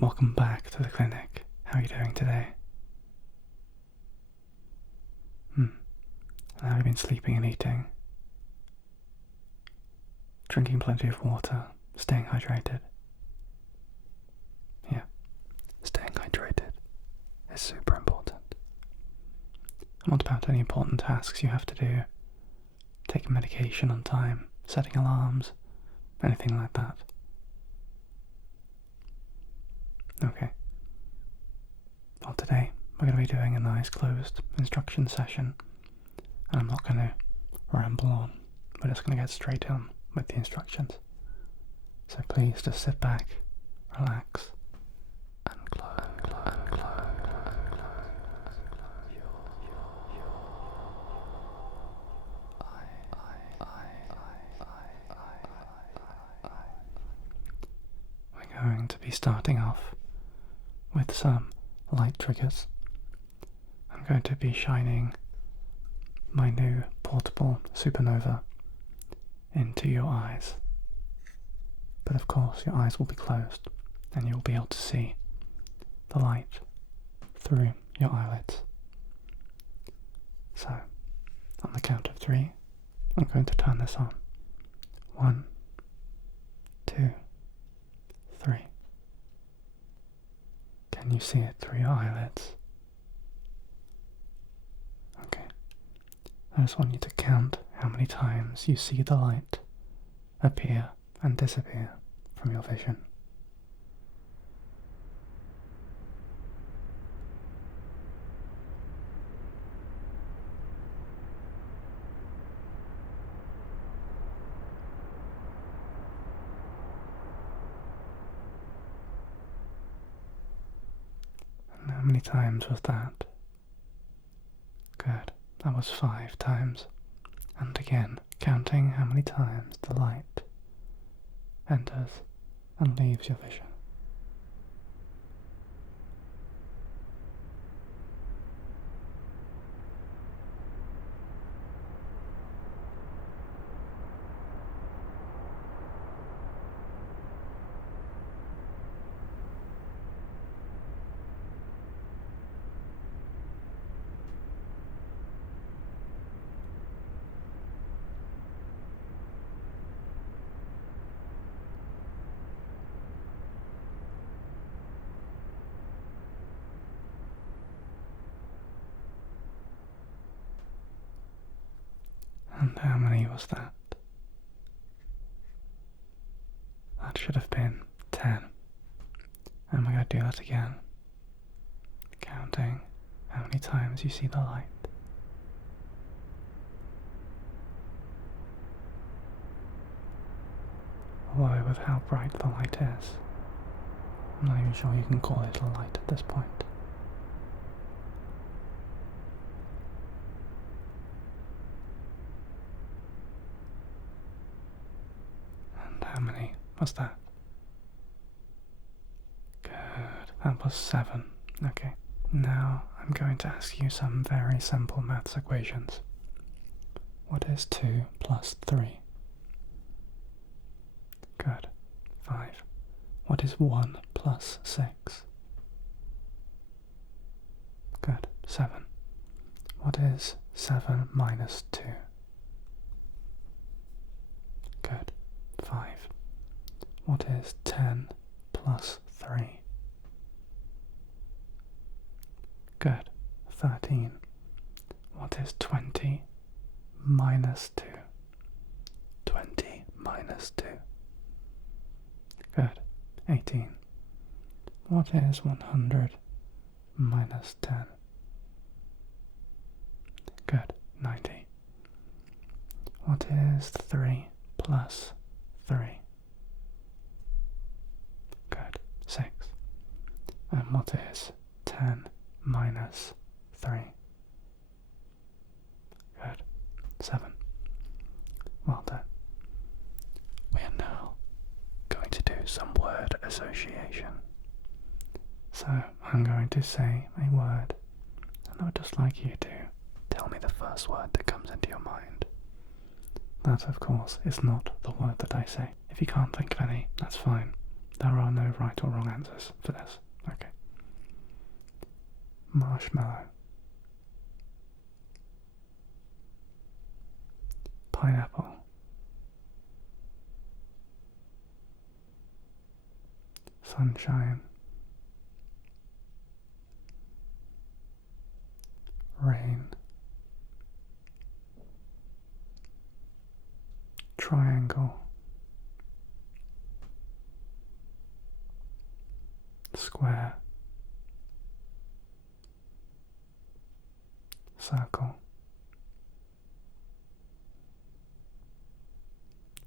Welcome back to the clinic. How are you doing today? And how have you been sleeping and eating? Drinking plenty of water, staying hydrated. Yeah, staying hydrated is super important. And what about any important tasks you have to do? Taking medication on time, setting alarms, anything like that? Okay. Well, today we're going to be doing a nice closed instruction session, and I'm not going to ramble on. We're just going to get straight on with the instructions. So please just sit back, relax, and close We're going to be starting off with some light triggers. I'm going to be shining my new portable supernova into your eyes. But of course your eyes will be closed and you'll be able to see the light through your eyelids. So, on the count of 3, I'm going to turn this on. 1, 2, 3. Can you see it through your eyelids? Okay. I just want you to count how many times you see the light appear and disappear from your vision. And how many times was that? Good. That was 5 times. And again, counting how many times the light enters and leaves your vision. And how many was that? That should have been 10. And we're going to do that again. Counting how many times you see the light. Although with how bright the light is, I'm not even sure you can call it a light at this point. How many was that? Good, that was 7. Okay, now I'm going to ask you some very simple maths equations. What is 2 plus 3? Good. 5. What is 1 plus 6? Good. 7. What is 7 minus 2? Good. 5. What is 10 plus 3? Good. 13. What is 20 minus 2? 20 minus 2. Good. 18. What is 100 minus 10? Good. 90. What is 3 plus 3? Good. 6. And what is 10 minus 3? Good. 7. Well done. We are now going to do some word association. So I'm going to say a word, and I would just like you to tell me the first word that comes into your mind. That, of course, is not the word that I say. If you can't think of any, that's fine. There are no right or wrong answers for this. Okay. Marshmallow. Pineapple. Sunshine. Rain. Triangle. Square. Circle.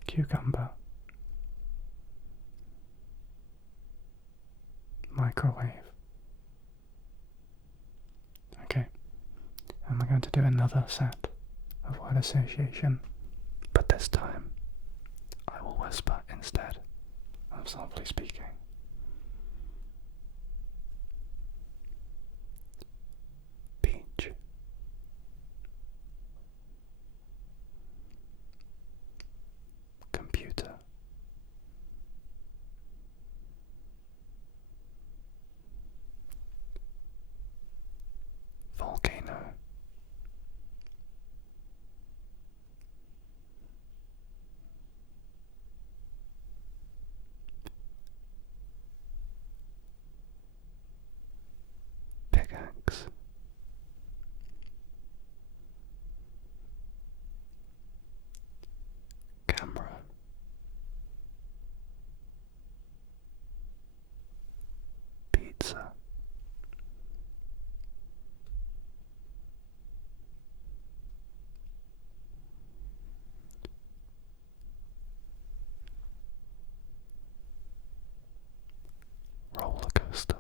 Cucumber. Microwave. Okay, and we're going to do another set of word association, but this time I will whisper instead of softly speaking. Beach. Computer. Volcano. Pickaxe. Camera. Pizza. Roller coaster.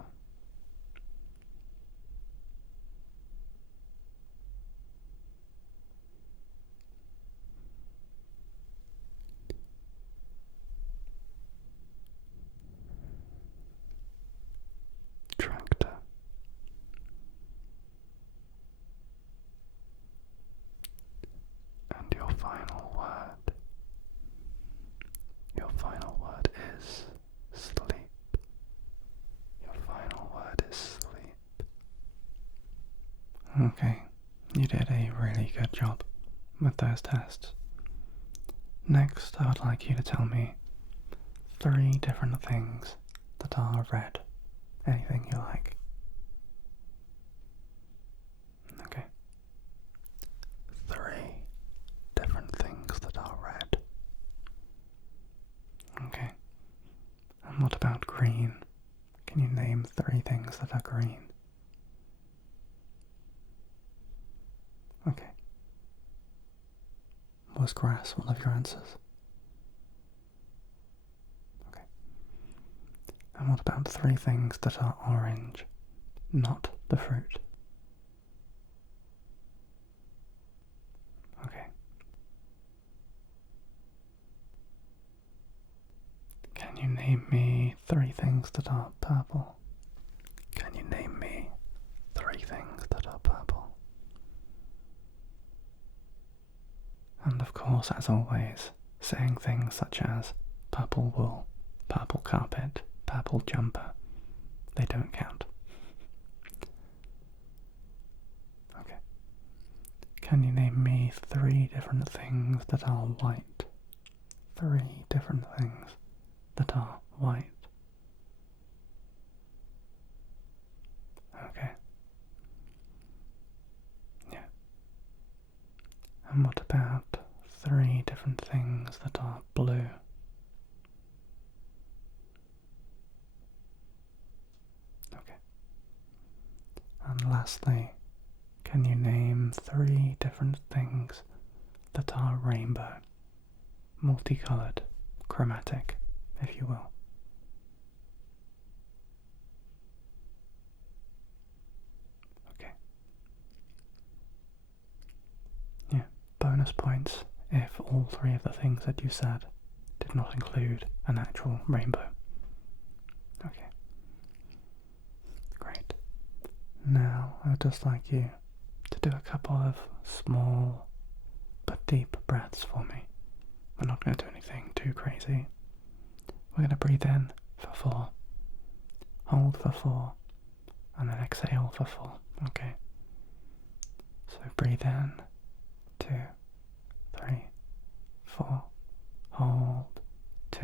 Tractor. And your final word. Your final word is sleep. Your final word is sleep. Okay, you did a really good job with those tests. Next, I would like you to tell me 3 different things that are red. Anything you like. Okay. 3 different things that are red. Okay. And what about green? Can you name 3 things that are green? Okay. Was grass one of your answers? Okay. And what about 3 things that are orange, not the fruit? Okay. Can you name me 3 things that are purple? Can you name me 3 things that are purple? And of course, as always, saying things such as purple wool, purple carpet, purple jumper, they don't count. Okay. Can you name me 3 different things that are white? 3 different things that are white. Okay. Yeah. And what about 3 different things that are blue? Okay. And lastly, can you name 3 different things that are rainbow? Multicolored, chromatic, if you will. Okay. Yeah, bonus points if all 3 of the things that you said did not include an actual rainbow. Okay. Great. Now, I would just like you to do a couple of small but deep breaths for me. We're not going to do anything too crazy. We're going to breathe in for 4, hold for 4, and then exhale for 4, okay? So breathe in, 2, 3, 4, hold, 2,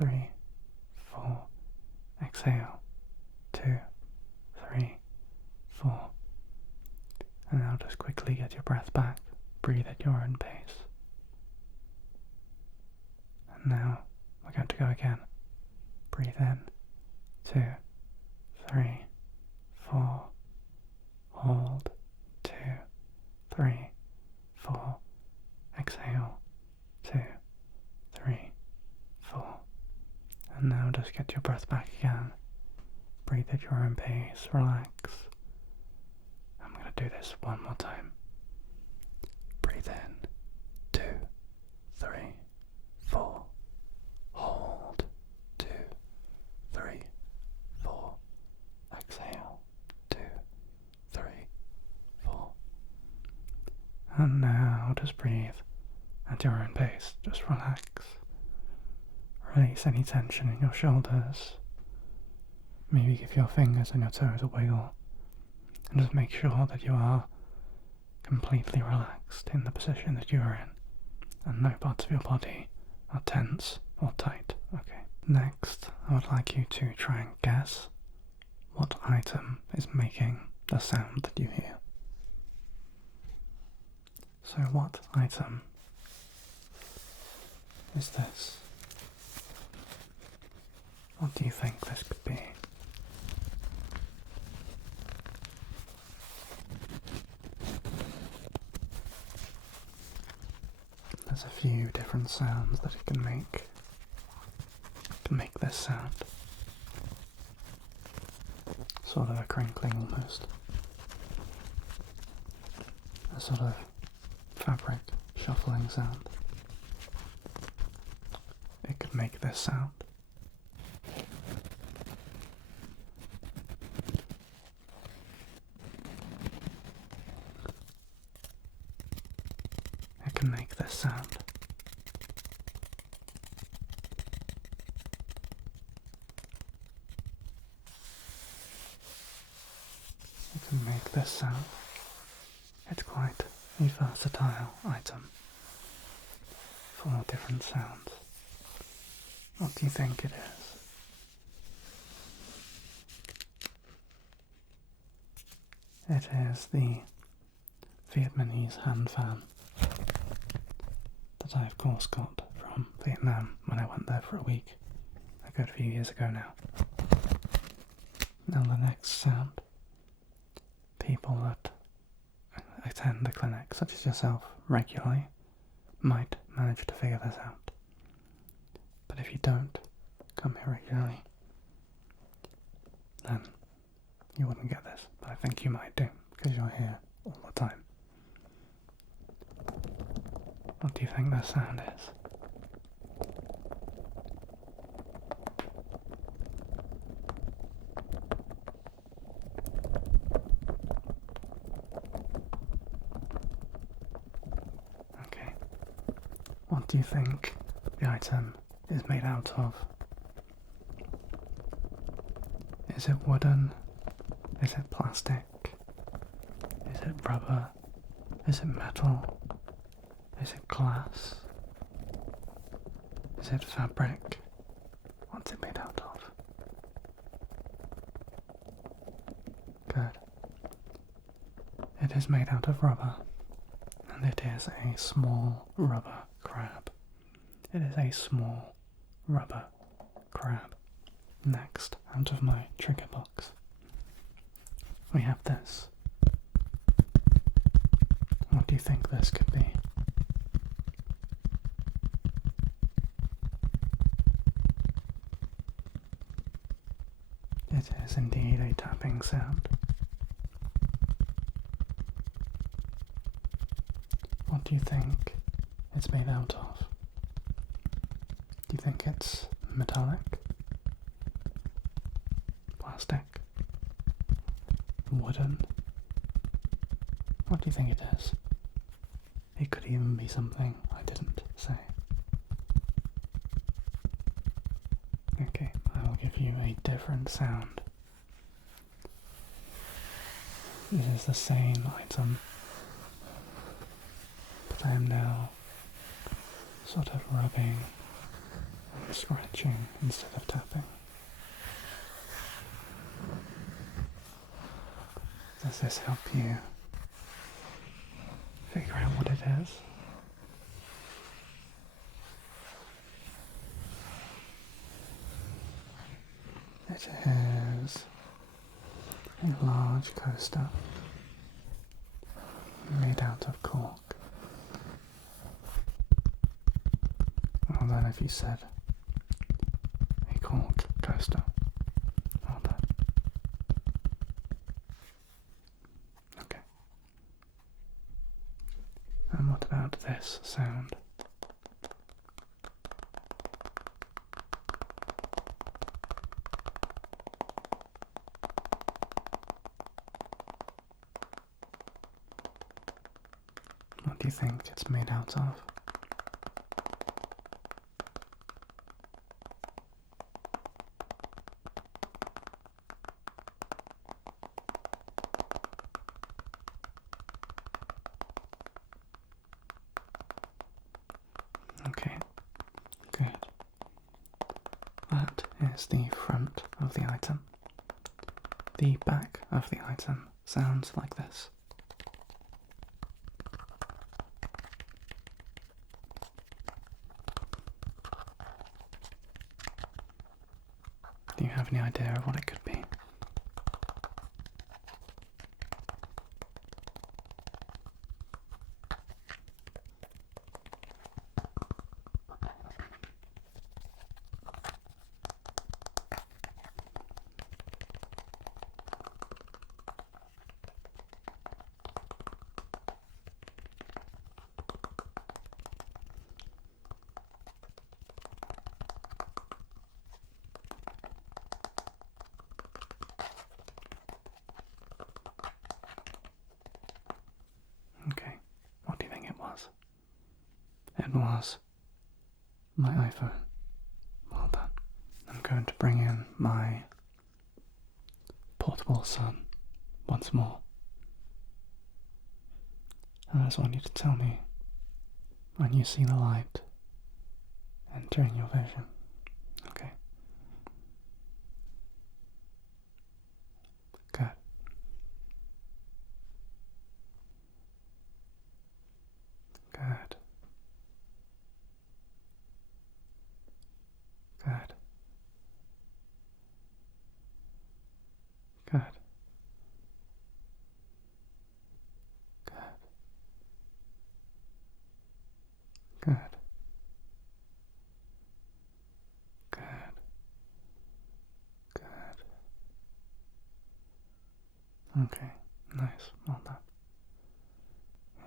3, 4, exhale, 2, 3, 4. And now just quickly get your breath back, breathe at your own pace. And now we're going to go again. Breathe in, 2, 3, 4, hold, 2, 3, 4, exhale, 2, 3, 4. And now just get your breath back again. Breathe at your own pace, relax. I'm going to do this one more time. Breathe in, 2, 3, 4, hold, 2, 3, 4, exhale, 2, 3, 4. And now just breathe at your own pace, just relax. Release any tension in your shoulders. Maybe give your fingers and your toes a wiggle. And just make sure that you are completely relaxed in the position that you are in. And no parts of your body are tense or tight. Okay. Next, I would like you to try and guess what item is making the sound that you hear. So what item is this? What do you think this could be? There's a few different sounds that it can make. It can make this sound. Sort of a crinkling almost. A sort of fabric shuffling sound. It could make this sound. It can make this sound. It can make this sound. It's quite a versatile item. 4 different sounds. What do you think it is? It is the Vietnamese hand fan that I of course got from Vietnam when I went there for a week, a good few years ago now. Now the next sound, people that attend the clinic, such as yourself, regularly, might manage to figure this out. But if you don't come here regularly, then you wouldn't get this. But I think you might do, because you're here all the time. What do you think this sound is? Okay. What do you think the item is made out of? Is it wooden? Is it plastic? Is it rubber? Is it metal? Is it glass? Is it fabric? What's it made out of? Good. It is made out of rubber, and it is a small rubber crab. It is a small rubber crab. Next, out of my trigger box, we have this. What do you think this could be? It is indeed a tapping sound. What do you think it's made out of? Do you think it's metallic? Plastic? Wooden? What do you think it is? It could even be something I didn't say. Okay. give you a different sound. It is the same item, but I am now sort of rubbing and scratching instead of tapping. Does this help you figure out what it is? It is a large coaster made out of cork. Well then, if you said a cork coaster, well done. Okay. And what about this sound? What do you think it's made out of? Okay, good. That is the front of the item. The back of the item sounds like this. Do you have any idea of what it could be? Okay, what do you think it was? It was my iPhone. Well done. I'm going to bring in my portable sun once more. And I just want you to tell me when you see the light entering your vision. Okay. Good. Good. Good. Good. Good. Good. Good. Okay, nice. Well done. Yeah.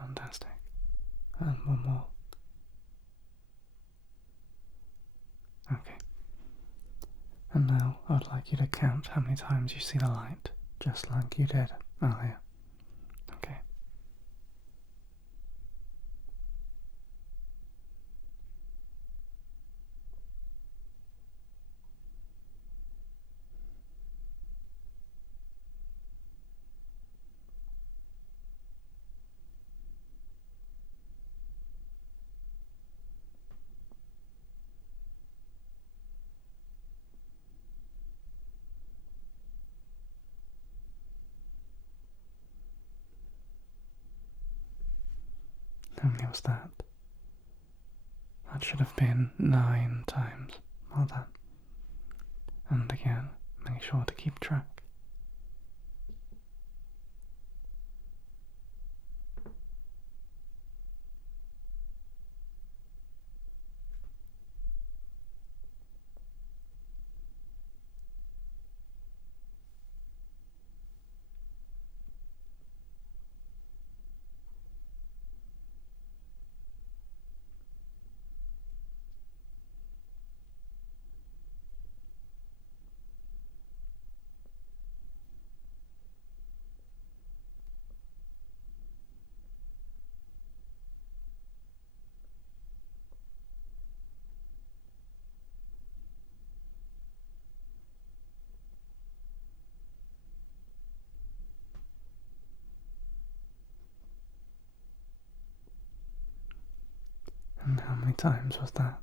Fantastic. And one more. Okay. And now I'd like you to count how many times you see the light, just like you did earlier. Okay. How many was that? That should have been 9 times. Well done. And again, make sure to keep track. many times was that?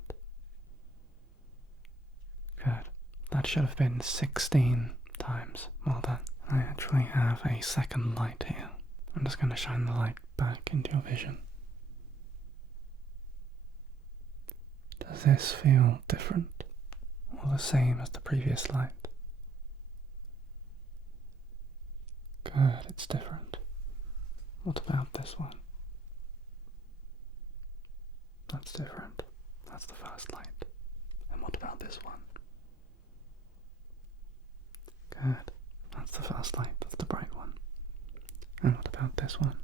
Good. That should have been 16 times. Well done. I actually have a second light here. I'm just going to shine the light back into your vision. Does this feel different or the same as the previous light? Good, it's different. What about this one? That's different. That's the first light. And what about this one? Good. That's the first light. That's the bright one. And what about this one?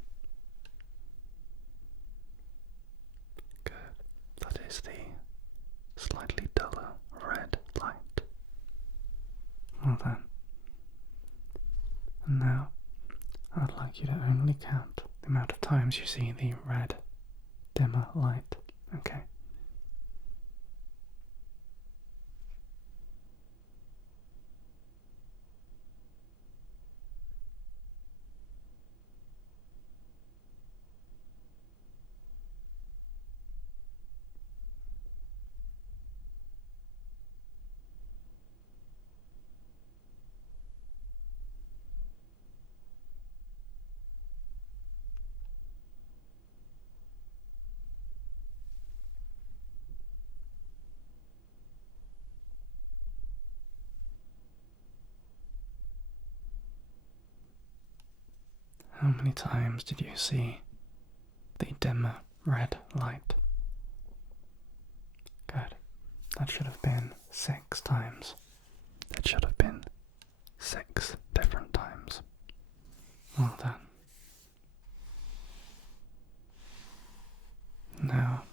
Good. That is the slightly duller red light. Well then. And now, I'd like you to only count the amount of times you see the red, dimmer light. Okay? How many times did you see the dimmer red light? Good. That should have been 6 times. It should have been 6 different times. Well done. Now,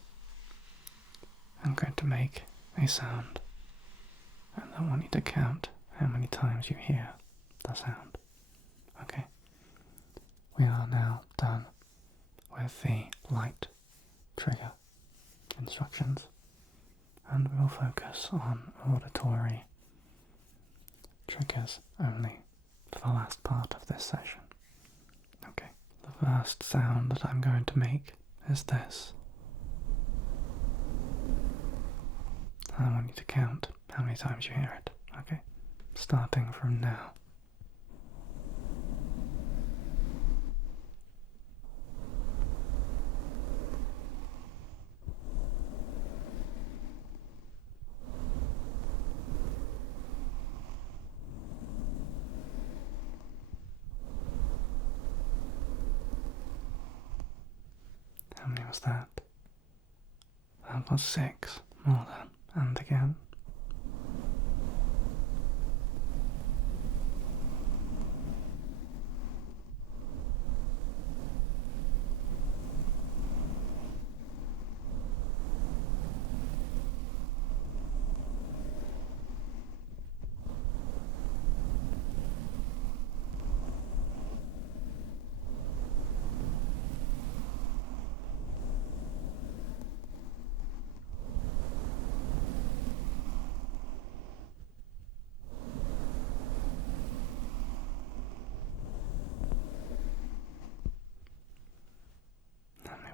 I'm going to make a sound, and I want you to count how many times you hear the sound. Okay? We are now done with the light trigger instructions, and we will focus on auditory triggers only for the last part of this session. Okay, the first sound that I'm going to make is this. I want you to count how many times you hear it, okay? Starting from now. How many was that? That was 6. More than. And again.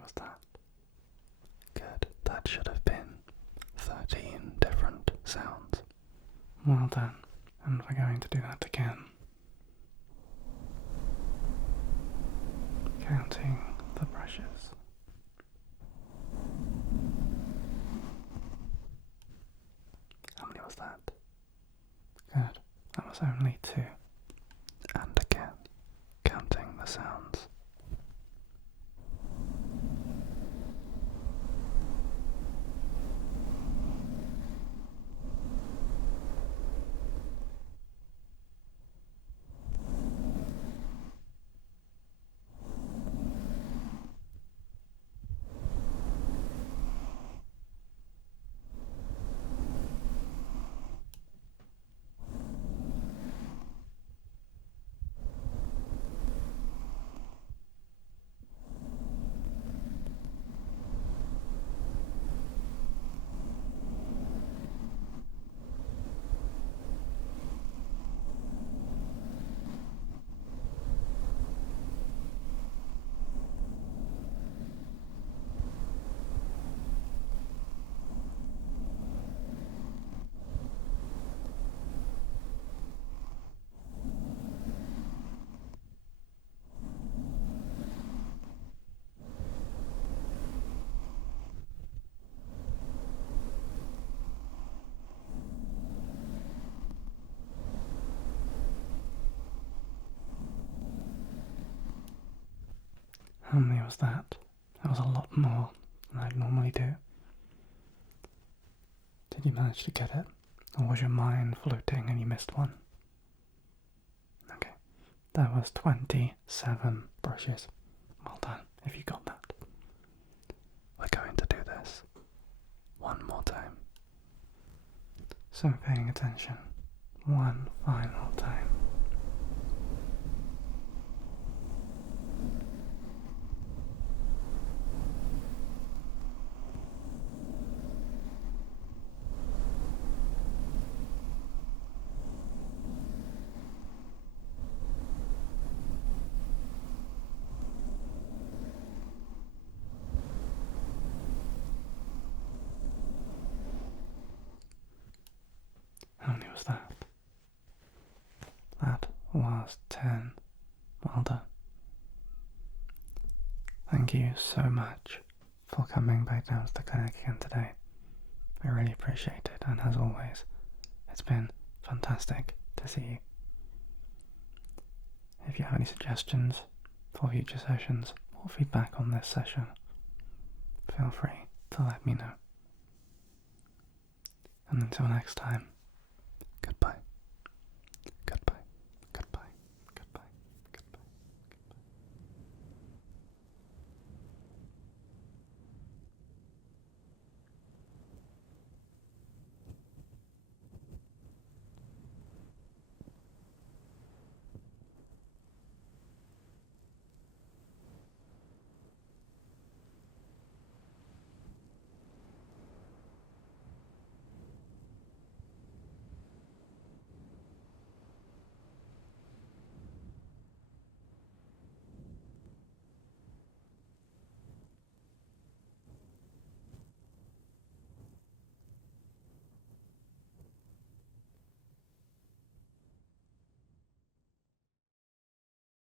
Was that? Good. That should have been 13 different sounds. Well done. And we're going to do that again. Counting the brushes. How many was that? Good. That was only 2. And again, counting the sounds. How many was that? That was a lot more than I'd normally do. Did you manage to get it? Or was your mind floating and you missed one? Okay, that was 27 brushes. Well done if you got that. We're going to do this one more time. So paying attention one final time. How many was that? That was 10. Well done. Thank you so much for coming back down to the clinic again today. I really appreciate it, and as always, it's been fantastic to see you. If you have any suggestions for future sessions or feedback on this session, feel free to let me know. And until next time, goodbye.